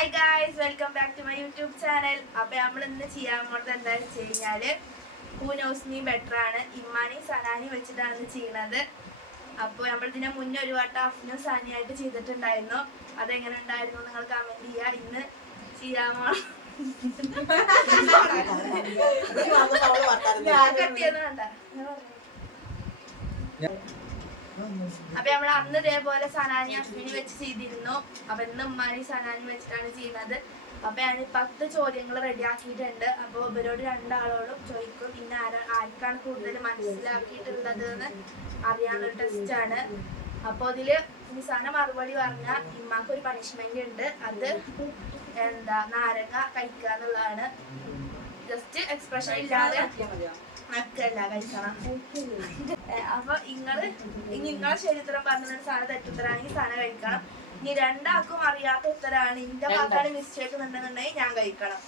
Hi guys, welcome back to my YouTube channel. അപ്പോൾ നമ്മൾ ഇന്ന് ചെയ്യാൻ പോകുന്നത് എന്താണെന്ന് വെച്ച് കഴിഞ്ഞാൽ ഹൂ നോസ് മീ ബെറ്റർ ആണ്. ഇമ്മാനി സനാനി വെച്ചിട്ടാണ് ഇന്ന് ചെയ്യുന്നത്. അപ്പോൾ നമ്മൾ ഇതിനെ മുന്നേ ഒരു വട്ടം അഫ്നു സാനിയായിട്ട് ചെയ്തിട്ടുണ്ടായിരുന്നു. അതെങ്ങനെ ഉണ്ടായിരുന്നു നിങ്ങൾ കമൻറ്റ് ചെയ്യുക. ഇന്ന് ചെയ്യാൻ അപ്പൊ നമ്മൾ അന്ന് ഇതേപോലെ സനാനി അഫ്മിനി വെച്ച് ചെയ്തിരുന്നു. അപ്പൊ ഇന്ന് ഉമ്മാനി സനാനി വെച്ചിട്ടാണ് ചെയ്യുന്നത്. അപ്പൊ ഞാൻ 10 ചോദ്യങ്ങൾ റെഡിയാക്കിയിട്ടുണ്ട്. അപ്പൊ ഇവരോട് രണ്ടാളോടും ചോദിക്കും. പിന്നെ ആർക്കാണ് കൂടുതൽ മനസ്സിലാക്കിയിട്ടുള്ളത് എന്ന് അറിയാനുള്ള ടെസ്റ്റ് ആണ്. അപ്പൊ ഇതില് നിസാന മറുപടി പറഞ്ഞാൽ ഇമ്മാക്ക് ഒരു പണിഷ്മെന്റ് ഉണ്ട്. അത് നാരങ്ങ കഴിക്കുക എന്നുള്ളതാണ്. ജസ്റ്റ് എക്സ്പ്രഷൻ ഇല്ലാതെ നക്കല്ല കഴിക്കണം. അപ്പൊ നിങ്ങളെ ശരിയുത്തരം പറഞ്ഞ സാധനം തെറ്റുത്തരാണെങ്കിൽ സാധനം കഴിക്കണം. ഇനി രണ്ടാൾക്കും അറിയാത്ത ഉത്തരാണ് ഇന്റെ ഭാഗത്താണ് മിസ്റ്റേക്ക് ഉണ്ടെന്നുണ്ടെങ്കിൽ ഞാൻ കഴിക്കണം.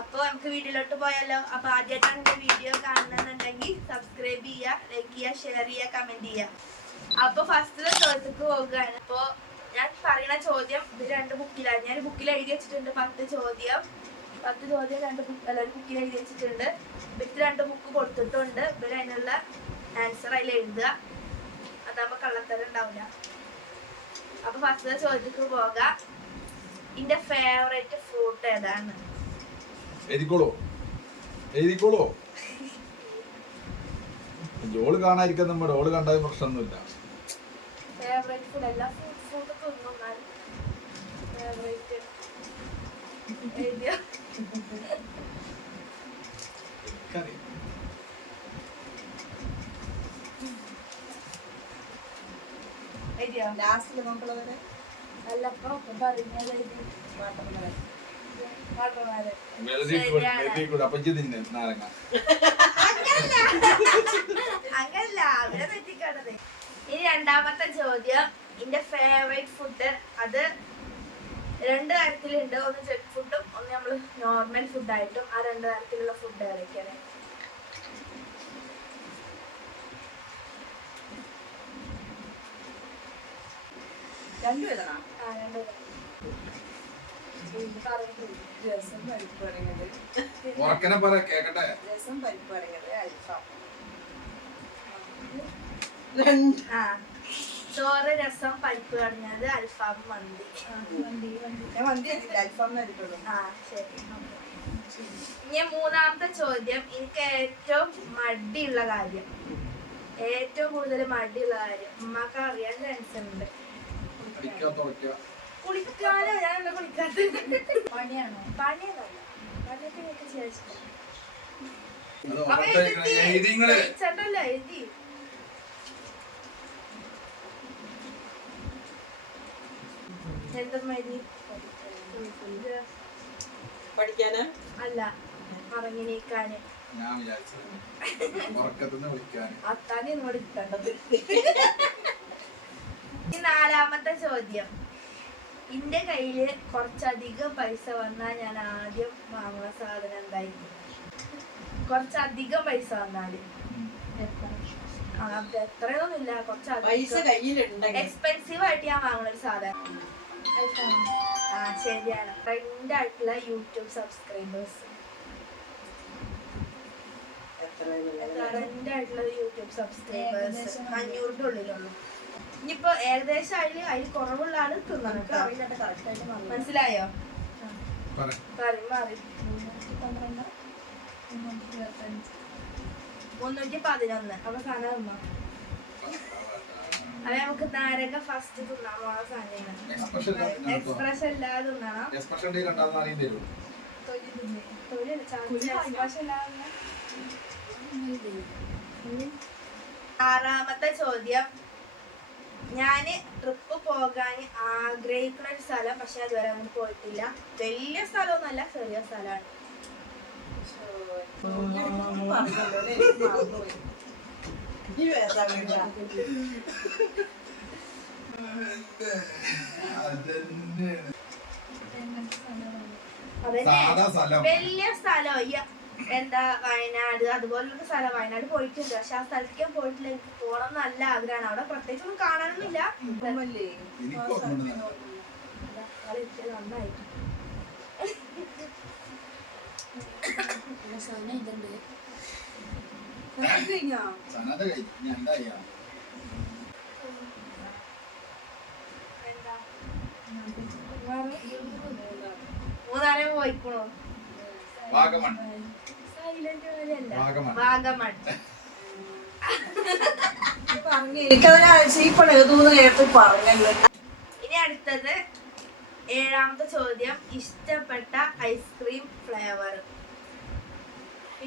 അപ്പൊ നമുക്ക് വീഡിയോയിലോട്ട് പോയാലോ. അപ്പൊ ആദ്യമായിട്ടാണ് എന്റെ വീഡിയോ കാണുന്നുണ്ടെങ്കിൽ സബ്സ്ക്രൈബ് ചെയ്യുക, ലൈക്ക് ചെയ്യുക, ഷെയർ ചെയ്യുക, കമന്റ് ചെയ്യുക. അപ്പൊ ഫസ്റ്റ് ചോദ്യത്തിക്ക് പോകുകയാണ്. അപ്പൊ ഞാൻ പറയുന്ന ചോദ്യം ഇത് 2 ബുക്കിലാണ്. ഞാൻ ബുക്കിൽ എഴുതി വെച്ചിട്ടുണ്ട് 10 ചോദ്യം. 10 ചോദ്യം 2 ബുക്കിൽ എഴുതി വെച്ചിട്ടുണ്ട്. ഇവർക്ക് 2 ബുക്ക് കൊടുത്തിട്ടുണ്ട്. ഇവർ അതിനുള്ള ആൻസർ അതിൽ എഴുതുക. അതാകുമ്പോൾ കള്ളത്തരം ഉണ്ടാവില്ല. അപ്പൊ ഫസ്റ്റ് ചോദ്യത്തിക്ക് പോകാം. എന്റെ ഫേവറേറ്റ് ഫ്രൂട്ട് ഏതാണ്? എഴുതിക്കോളൂ. ജോള് കാണാതിരിക്കാൻ നമ്മുടെ ഓള് കണ്ടാൽ പ്രശ്നമൊന്നുമില്ല. ഫേവറേറ്റ് ഫുഡ് എല്ലാ ഫ്രൂട്ടൊക്കെ ഒന്നും ഫേവറേറ്റ് എഴുതിയോ? അങ്ങനല്ല, അവിടെ തെറ്റിക്കാണത്. ഇനി രണ്ടാമത്തെ ചോദ്യം. എന്റെ ഫേവറേറ്റ് ഫുഡ് അത് 2 തരത്തിലുണ്ട്. ഒന്ന് ജങ്ക് ഫുഡും ഒന്ന് നമ്മള് നോർമൽ ഫുഡായിട്ടും. ആ 2 തരത്തിലുള്ള ഫുഡ് ഏതൊക്കെയാണ്? ചോറ്, രസം, പരിപ്പ് കടഞ്ഞത്, അൽഫാം, മന്തി. ഇനി മൂന്നാമത്തെ ചോദ്യം. എനിക്ക് ഏറ്റവും മടിയുള്ള കാര്യം, ഏറ്റവും കൂടുതൽ മടിയുള്ള കാര്യം ഉമ്മാക്ക് അറിയാൻ ചാൻസ് ഉണ്ട്. കുളിക്കാനോ? ഞാനെന്താ കുളിക്കാത്ത? പണിയാണോ? പണിയൊന്നുമല്ല. പണിയൊക്കെ എനിക്ക് ശേഷം എഴുതിച്ചല്ലോ. എഴുതി പഠിക്കാന് അല്ല, ഉറങ്ങിനീക്കാന്. അത്താനെ എന്നോട് ഇട്ടത്. ഈ 4ാമത്തെ ചോദ്യം. എന്റെ കയ്യില് കുറച്ചധികം പൈസ വന്നാൽ ഞാൻ ആദ്യം വാങ്ങുന്ന സാധനം എന്തായിരിക്കും? കുറച്ചധികം പൈസ വന്നാല് എത്രയൊന്നുമില്ല, കുറച്ചധികം എക്സ്പെൻസീവ് ആയിട്ട് ഞാൻ വാങ്ങുന്ന ഒരു സാധനം. ശരിയാണ്. ട്രെൻഡ് ആയിട്ടുള്ള യൂട്യൂബ് സബ്സ്ക്രൈബേഴ്സ്. ട്രെൻഡ് ആയിട്ടുള്ള യൂട്യൂബ് സബ്സ്ക്രൈബേഴ്സ് 500-ന്റെ ഉള്ളിലുള്ളൂ. ഇനിയിപ്പോ ഏകദേശം അതിൽ കുറവുള്ള ആള് തിന്നണം. മനസ്സിലായോ? മാറി 311. അപ്പൊ സാധനം തിന്നോ? അത് നമുക്ക് നാരങ്ങ ഫസ്റ്റ് തിന്നാൻ പോണ സാധനമാണ്. എക്സ്പ്രഷൻ ഇല്ലാതെ തിന്നണം. ആറാമത്തെ ചോദ്യം. ഞാന് ട്രിപ്പ് പോകാൻ ആഗ്രഹിക്കുന്ന ഒരു സ്ഥലം, പക്ഷെ അതുവരെ അങ്ങനെ പോയിട്ടില്ല. വലിയ സ്ഥലമൊന്നുമല്ല, ചെറിയ സ്ഥലമാണ്. വലിയ സ്ഥലം എന്താ വയനാട്, അതുപോലൊരു സ്ഥലം. വയനാട് പോയിട്ടുണ്ട്, പക്ഷെ ആ സ്ഥലത്തേക്ക് ഞാൻ പോയിട്ടില്ല. എനിക്ക് പോകണം നല്ല ആഗ്രഹമാണ്. അവിടെ പ്രത്യേകിച്ച് ഒന്നും കാണാനൊന്നുമില്ല. കളിച്ച് നന്നായിട്ട് അവസാനം ഇതുണ്ട്. കഴിഞ്ഞോ? സനന്റെ കൈ ഇനി എന്താ ചെയ്യാ? എന്താ മൂന്നാരെ പോയിക്കണോ വാഗമൺ. സൈലന്റ് പോലെയല്ല വാഗമൺ. വാഗമൺ പറഞ്ഞു എനിക്കതിനാഴ്ച ഈ പഴയതൂന്ന് കേട്ട് പറഞ്ഞല്ലോ. ഇനി അടുത്തത് 7ാമത്തെ ചോദ്യം. ഇഷ്ടപ്പെട്ട ഐസ്ക്രീം ഫ്ലേവർ.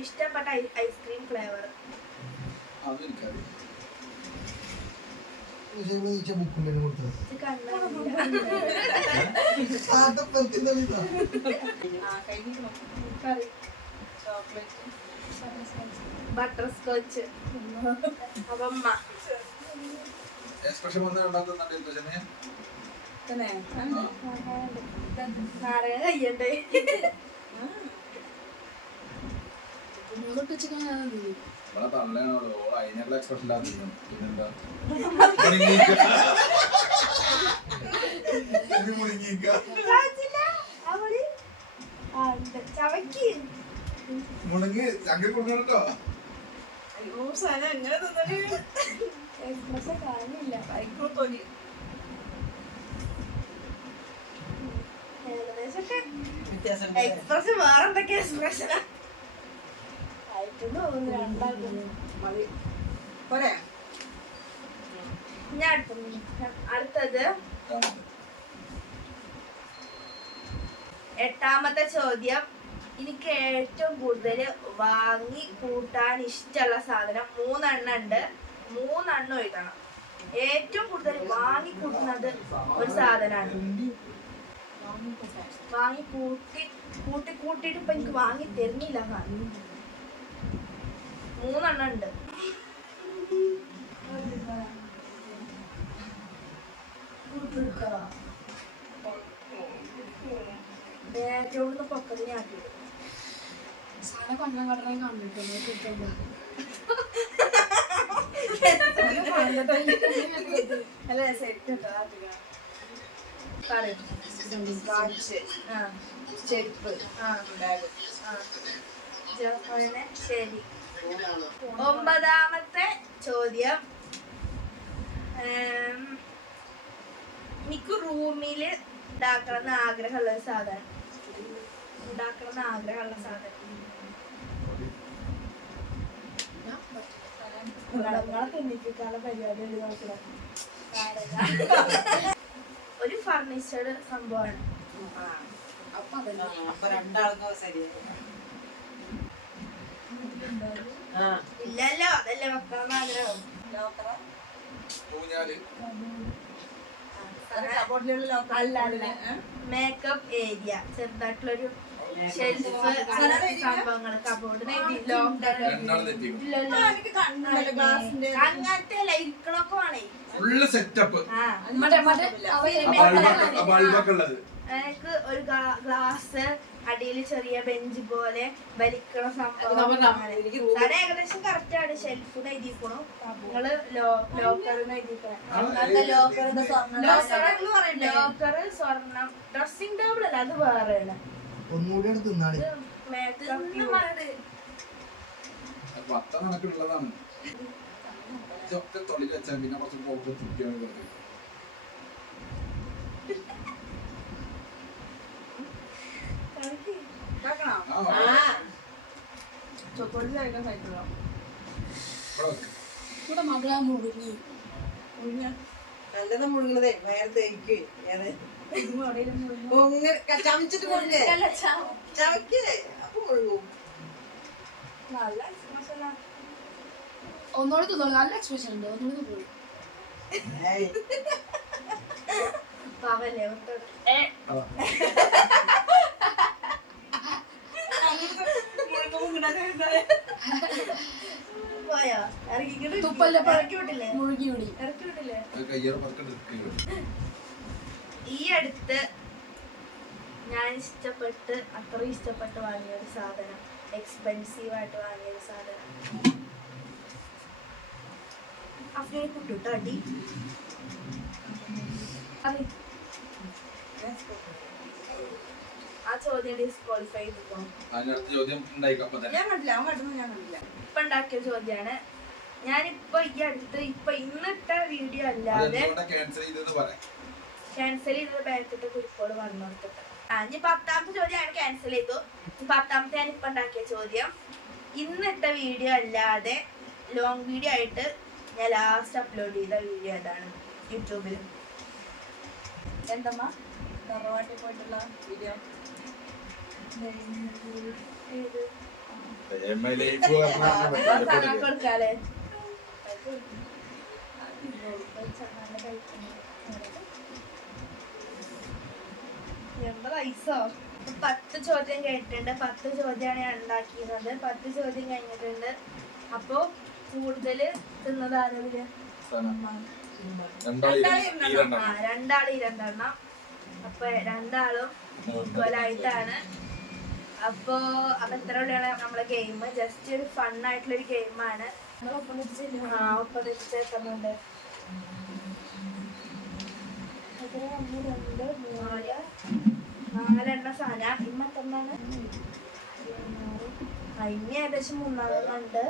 ഇഷ്ടപ്പെട്ട ഐസ്ക്രീം ഫ്ലേവർ. അതെനിക്കറിയാം. Butterscotch. അപ്പമ്മ എക്സ്പ്രഷൻ വന്ന് ഉണ്ടാക്കുന്നുണ്ട് ചെന്നൈ. നാരങ്ങ കയ്യണ്ടേ. മുന്നോട്ട് വെച്ചിട്ട് ഇവിടെ തള്ളയാണോ അതിനുള്ള എക്സ്പ്രഷൻ ഇല്ലാത്ത പിന്നെന്താ ചവച്ചില്ല? അവള് ഉണ്ട്. ചവയ്ക്ക്. മുടങ്ങി ചങ്ക കൊണ്ടുട്ടോ. അയ്യോ സന എങ്ങനെ തിന്നിട്ട് എക്സ്പ്രഷൻ കാണില്ല. ഭയങ്കര തൊലി. ഏകദേശമൊക്കെ വ്യത്യാസം എക്സ്പ്രഷൻ വേറെ എന്തൊക്കെ എക്സ്പ്രഷനാ ആയിട്ടുണ്ട് തോന്നുന്നു രണ്ടാൾക്കും. മതി പോരെ. ഞാൻ അടുത്തത് 8ാമത്തെ ചോദ്യം. എനിക്ക് ഏറ്റവും കൂടുതൽ വാങ്ങി കൂട്ടാൻ ഇഷ്ടമുള്ള സാധനം 3 എണ്ണം ഉണ്ട്. 3 എണ്ണം എഴുതണം. ഏറ്റവും കൂടുതൽ വാങ്ങി കൂട്ടുന്നത് ഒരു സാധനമാണ്. വാങ്ങി കൂട്ടിയിട്ട് ഇപ്പൊ എനിക്ക് വാങ്ങി തരുന്നില്ല. 3 എണ്ണം ഉണ്ട്. ബാക്ക്ഗ്രൗണ്ടിൽ പൊക്കത്തിനെ ആക്കി. സാധനം കണ്ണൻ കടനം കണ്ടിട്ടുണ്ട് കിട്ടുമ്പോ അല്ല സെറ്റ് പറയും. വാച്ച് ആ ചെരുപ്പ് ആ ബാഗ്. ആ ജോഫോനെ ശരി. 9ാമത്തെ ചോദ്യം. എനിക്ക് റൂമില് ഉണ്ടാക്കണം ആഗ്രഹമുള്ള ഒരു സാധനം. ഉണ്ടാക്കണം ആഗ്രഹമുള്ള സാധനം. ഒരു ഫർണിച്ചർ സംഭവമാണ്. അപ്പൊ അതല്ല അപ്പൊ രണ്ടാൾക്കും ശരിയായി. ഇല്ലല്ലോ, അതല്ലേ മക്കളെന്ന് ആഗ്രഹം. ഊഞ്ഞാല്. മേക്കപ്പ് ഏരിയ ചെറുതായിട്ടുള്ളൊരു ഷെൽഫ് സംഭവങ്ങള് കബോർഡ് രണ്ടാള് തെറ്റിക്കും. ഇല്ലല്ലോ അങ്ങനത്തെ ഇരിക്കണൊക്കെ വേണേ. Full setup. ആ മറ്റേ ബൾബൊക്കെ ഉള്ളത്. എനിക്ക് ഒരു ഗ്ലാസ് അടിയിൽ ചെറിയ ബെഞ്ച് പോലെ വലിക്കണ സംഭവം. ഏകദേശം കറക്റ്റ് ആണ്. ഷെൽഫ് എഴുതിക്കണു. നിങ്ങള് ലോക്കറിന്ന് എഴുതിക്കണേ. ലോക്കറ് സ്വർണം. ഡ്രസ്സിംഗ് ടേബിൾ അല്ല, അത് വേറെയാണ്. ഒന്നുകൂടിയാണ് തിന്നാളി. മേക്കപ്പ് 10 കണക്കുള്ളതാണ്. ഇതൊക്കെ തൊളിൽ വെച്ചാൽ പിന്നെ കുറച്ച് പോകുമ്പോൾ തുറ്റിയാണ് പറയുന്നത്. ഇവിടെ മകളാ മുഴുങ്ങി നല്ലത് മുഴുങ്ങണതേ വേറെ ദഹിക്കേ. ചമച്ചിട്ട് കൊടുക്കേ ചവയ്ക്കേ അപ്പൊ മുഴുകും. നല്ല എക്സ്പ്രഷനാ. ഒന്നോട് തോന്നുന്നു നല്ല എക്സ്പ്രഷൻ ഉണ്ട്. ഒന്നോട് പോയി പാവല്ലേ പോയോ? ഇറക്കിക്കിട്ട് തുപ്പല്ലേ ഇറക്കി വിട്ടില്ലേ? മുഴുകി വിടി. ഇറക്കി വിട്ടില്ലേ? കയ്യേറെ പറക്കണ്ട്. ഈ അടുത്ത് ഞാൻ അത്രയും ഇഷ്ടപ്പെട്ട് വാങ്ങിയ ഒരു സാധനം, എക്സ്പെൻസീവ് ആയിട്ട് വാങ്ങിയ ഒരു സാധനം. അഫ്ഗാനി കുട്ടിട്ടോ അടി ആ ചോദ്യം ഡിസ്ക്വാളിഫൈ ചെയ്തിപ്പോ അതിനടുത്ത ചോദ്യം ഉണ്ടായിക്കപ്പം തന്നെ ഞാൻ കണ്ടില്ല അവൻ കണ്ടു ഞാൻ കണ്ടില്ല ഇപ്പൊ ഉണ്ടാക്കിയ ചോദ്യാണ്. ഞാനിപ്പോ ഈ അടുത്ത് ഇന്നിട്ട വീഡിയോ അല്ലാതെ ക്യാൻസൽ ചെയ്തെന്ന് പറയാം. ക്യാൻസൽ ചെയ്തത് ബാക്കിട്ട് കുറിപ്പോട് വന്നു കൊടുത്തിട്ട് ഇനി 10ാമത്തെ ചോദ്യം ഞാൻ ക്യാൻസൽ ചെയ്തു. 10ാമത്തെ ഞാൻ ഇപ്പൊ ഉണ്ടാക്കിയ ചോദ്യം ഇന്നിട്ട വീഡിയോ അല്ലാതെ ലോങ് വീഡിയോ ആയിട്ട് ഞാൻ ലാസ്റ്റ് അപ്ലോഡ് ചെയ്ത വീഡിയോ ഏതാണ് യൂട്യൂബിൽ? എന്തമ്മ തറവാട്ടിൽ പോയിട്ടുള്ള വീഡിയോ ഏത് ലൈഫ് കൊടുക്കാലേ വയസ്സോ 10 ചോദ്യം കേട്ടിട്ടുണ്ട്. 10 ചോദ്യമാണ് ഞാൻ ഉണ്ടാക്കിയിരുന്നത്. 10 ചോദ്യം കഴിഞ്ഞിട്ടുണ്ട്. അപ്പൊ കൂടുതൽ തിന്നത് ആരോഗ്യ രണ്ടാള് ഈ രണ്ടെണ്ണം. അപ്പൊ രണ്ടാളും ഈക്വലായിട്ടാണ്. അപ്പൊ എത്ര ഉള്ളതാണ് നമ്മളെ ഗെയിം? ജസ്റ്റ് ഒരു ഫൺ ആയിട്ടുള്ളൊരു ഗെയിമാണ്. ഒപ്പം തിരിച്ചെത്തുന്നുണ്ട്. 4 സാധനം ഇമ്മത്തൊന്നാണ്. ഇനി ഏകദേശം 3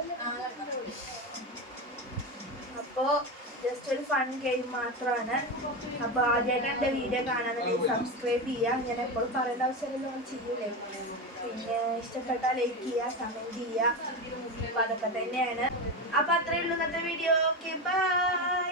അപ്പോ ജസ്റ്റ് ഒരു ഫൺ ഗെയിം മാത്രമാണ്. അപ്പൊ ആദ്യമായിട്ട് എന്റെ വീഡിയോ കാണാനുണ്ടെങ്കിൽ സബ്സ്ക്രൈബ് ചെയ്യാം. ഞാൻ എപ്പോഴും പറയേണ്ട ആവശ്യമില്ലല്ലോ, ചെയ്യൂലേ. പിന്നെ ഇഷ്ടപ്പെട്ടാൽ ലൈക്ക് ചെയ്യുക, കമന്റ് ചെയ്യുക. അപ്പൊ അതൊക്കെ തന്നെയാണ്. അപ്പൊ അത്രയേ ഉള്ളൂ ഇന്നത്തെ വീഡിയോ. Okay, by.